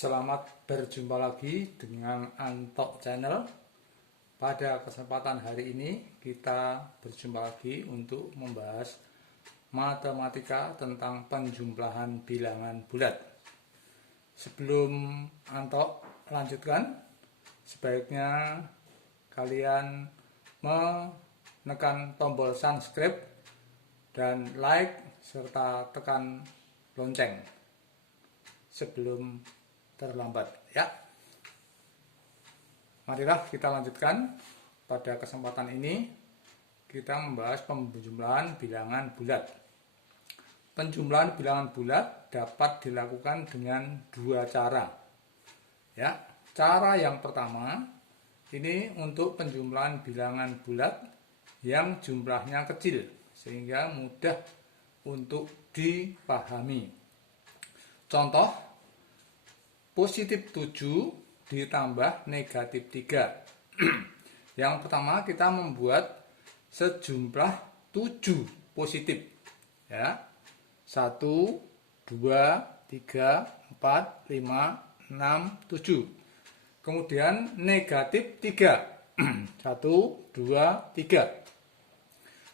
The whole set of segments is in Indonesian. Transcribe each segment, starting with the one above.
Selamat berjumpa lagi dengan Antok Channel. Pada kesempatan hari ini kita berjumpa lagi untuk membahas matematika tentang penjumlahan bilangan bulat. Sebelum Antok lanjutkan, sebaiknya kalian menekan tombol subscribe dan like serta tekan lonceng sebelum terlambat ya. Marilah kita lanjutkan. Pada kesempatan ini kita membahas penjumlahan bilangan bulat. Penjumlahan bilangan bulat dapat dilakukan dengan dua cara ya. Cara yang pertama ini untuk penjumlahan bilangan bulat yang jumlahnya kecil sehingga mudah untuk dipahami. Contoh, positif 7 ditambah negatif 3. Yang pertama kita membuat sejumlah 7 positif ya. 1, 2, 3, 4, 5, 6, 7. Kemudian negatif 3. 1, 2, 3.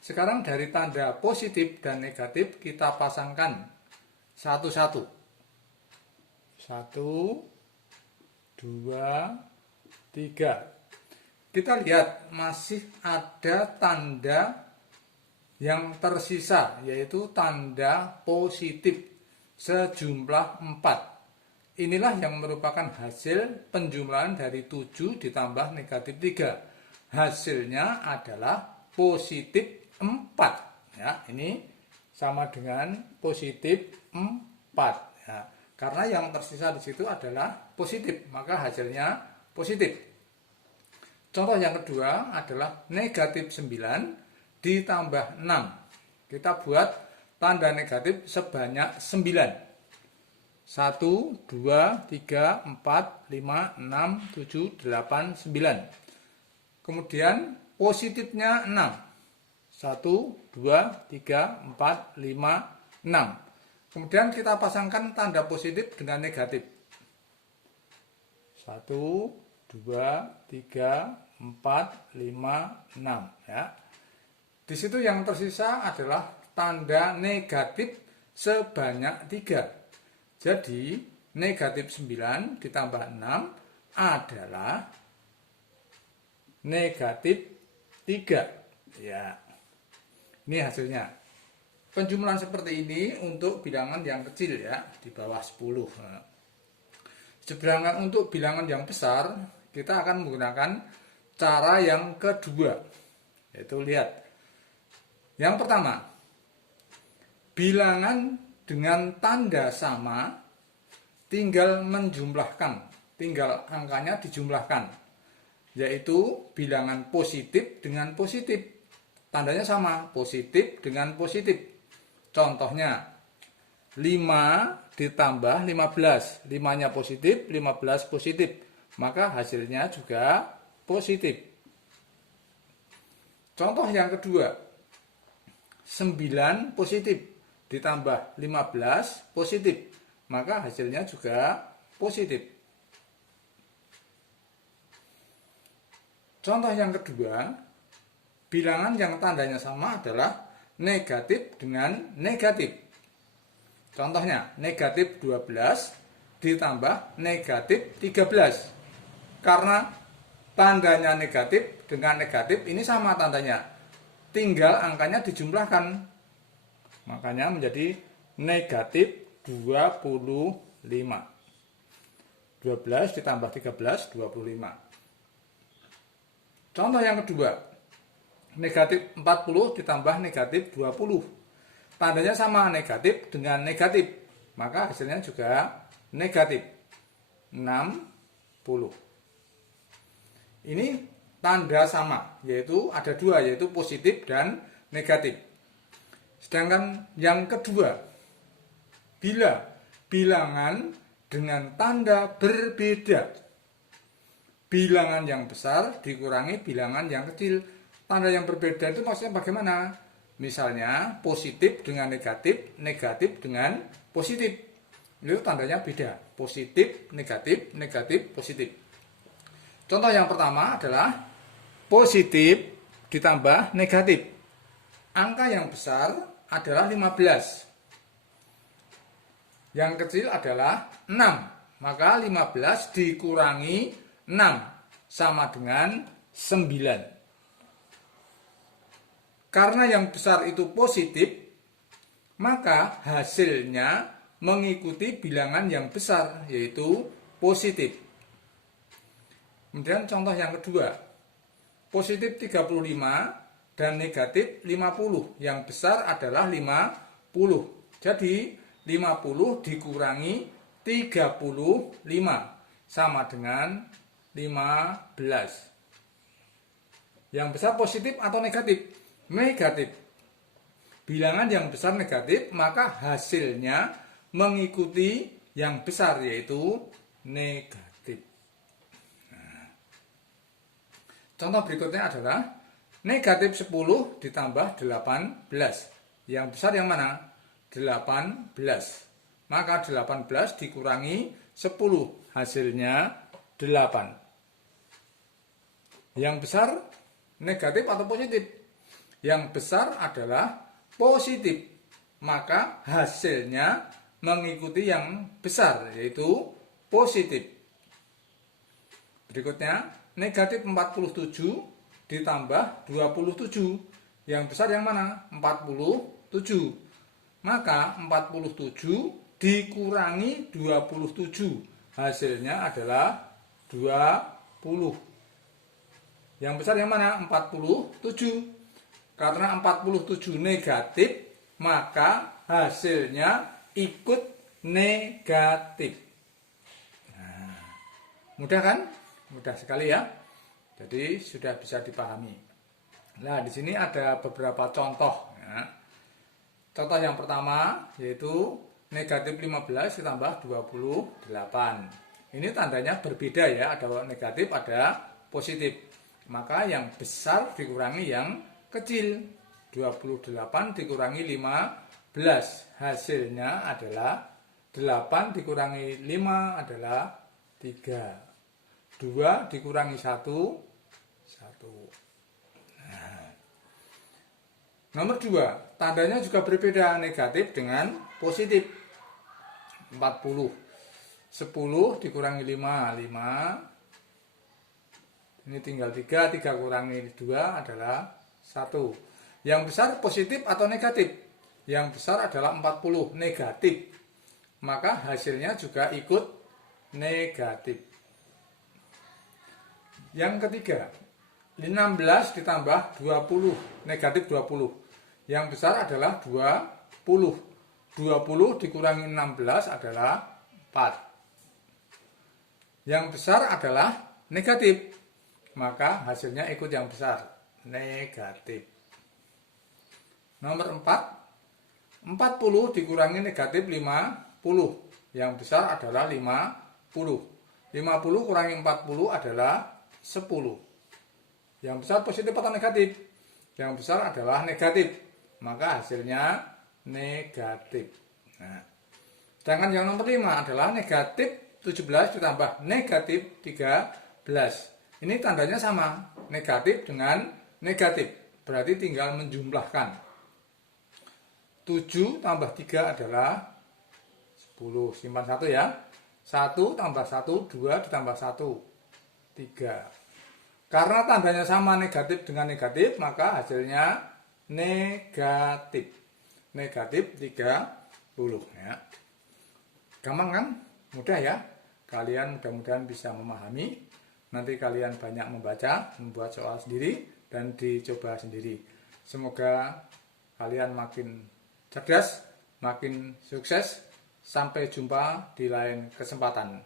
Sekarang dari tanda positif dan negatif kita pasangkan satu-satu. 1, 2, 3. Kita lihat masih ada tanda yang tersisa, yaitu tanda positif sejumlah 4. Inilah yang merupakan hasil penjumlahan dari 7 ditambah negatif 3. Hasilnya adalah positif 4 ya. Ini sama dengan positif 4 ya. Karena yang tersisa di situ adalah positif, maka hasilnya positif. Contoh yang kedua adalah negatif 9 ditambah 6. Kita buat tanda negatif sebanyak 9. 1, 2, 3, 4, 5, 6, 7, 8, 9. Kemudian positifnya 6. 1, 2, 3, 4, 5, 6. Kemudian kita pasangkan tanda positif dengan negatif. 1, 2, 3, 4, 5, 6 ya. Di situ yang tersisa adalah tanda negatif sebanyak 3. Jadi negatif 9 ditambah 6 adalah negatif 3 ya. Ini hasilnya. Penjumlahan seperti ini untuk bilangan yang kecil ya, di bawah 10. Sedangkan untuk bilangan yang besar, kita akan menggunakan cara yang kedua. Yaitu lihat. Yang pertama, bilangan dengan tanda sama tinggal menjumlahkan, tinggal angkanya dijumlahkan. Yaitu bilangan positif dengan positif. Tandanya sama, positif dengan positif. Contohnya 5 ditambah 15. 5-nya positif, 15 positif. Maka hasilnya juga positif. Contoh yang kedua. 9 positif ditambah 15 positif. Maka hasilnya juga positif. Contoh yang kedua. Bilangan yang tandanya sama adalah negatif dengan negatif. Contohnya, negatif 12 ditambah negatif 13. Karena tandanya negatif dengan negatif ini sama tandanya. Tinggal angkanya dijumlahkan. Makanya menjadi negatif 25. 12 ditambah 13, 25. Contoh yang kedua. Negatif 40 ditambah negatif 20. Tandanya sama, negatif dengan negatif. Maka hasilnya juga negatif 60. Ini tanda sama, yaitu ada dua, yaitu positif dan negatif. Sedangkan yang kedua, bila bilangan dengan tanda berbeda. Bilangan yang besar dikurangi bilangan yang kecil. Tanda yang berbeda itu maksudnya bagaimana? Misalnya positif dengan negatif, negatif dengan positif. Itu tandanya beda. Positif, negatif, negatif, positif. Contoh yang pertama adalah positif ditambah negatif. Angka yang besar adalah 15. Yang kecil adalah 6. Maka 15 dikurangi 6 sama dengan 9. Karena yang besar itu positif, maka hasilnya mengikuti bilangan yang besar, yaitu positif. Kemudian contoh yang kedua, positif 35 dan negatif 50. Yang besar adalah 50. Jadi 50 dikurangi 35 sama dengan 15. Yang besar positif atau negatif? Negatif. Bilangan yang besar negatif, maka hasilnya mengikuti yang besar, yaitu negatif. Nah, contoh berikutnya adalah negatif 10 ditambah 18. Yang besar yang mana? 18. Maka 18 dikurangi 10, hasilnya 8. Yang besar negatif atau positif? Yang besar adalah positif, maka hasilnya mengikuti yang besar, yaitu positif. Berikutnya, negatif 47 ditambah 27. Yang besar yang mana? 47. Maka 47 dikurangi 27, hasilnya adalah 20. Yang besar yang mana? 47. Karena 47 negatif, maka hasilnya ikut negatif. Nah, mudah kan? Mudah sekali ya. Jadi sudah bisa dipahami. Nah, di sini ada beberapa contoh ya. Contoh yang pertama yaitu negatif 15 ditambah 28. Ini tandanya berbeda ya, ada negatif, ada positif. Maka yang besar dikurangi yang kecil. 28 dikurangi 15. Hasilnya adalah 8 dikurangi 5 adalah 3. 2 dikurangi 1. Nah. Nomor 2, tandanya juga berbeda, negatif dengan positif. 40. 10 dikurangi 5, 5. Ini tinggal 3, 3 kurangi 2 adalah 1. Yang besar positif atau negatif? Yang besar adalah 40, negatif. Maka hasilnya juga ikut negatif. Yang ketiga, 16 ditambah 20, negatif 20. Yang besar adalah 20. 20 dikurangi 16 adalah 4. Yang besar adalah negatif, maka hasilnya ikut yang besar, negatif. Nomor 4, 40 dikurangi negatif 50. Yang besar adalah 50. 50 kurangi 40 adalah 10. Yang besar positif atau negatif? Yang besar adalah negatif, maka hasilnya negatif. Nah, sedangkan yang nomor 5 adalah negatif 17 ditambah negatif 13. Ini tandanya sama, negatif dengan negatif. Berarti tinggal menjumlahkan. 7 tambah 3 adalah 10. Simpan 1 ya. 1 tambah 1, 2 ditambah 1, 3. Karena tandanya sama, negatif dengan negatif, maka hasilnya negatif. Negatif 30 ya. Gampang kan? Mudah ya. Kalian mudah-mudahan bisa memahami. Nanti kalian banyak membaca, membuat soal sendiri, dan dicoba sendiri. Semoga kalian makin cerdas, makin sukses. Sampai jumpa di lain kesempatan.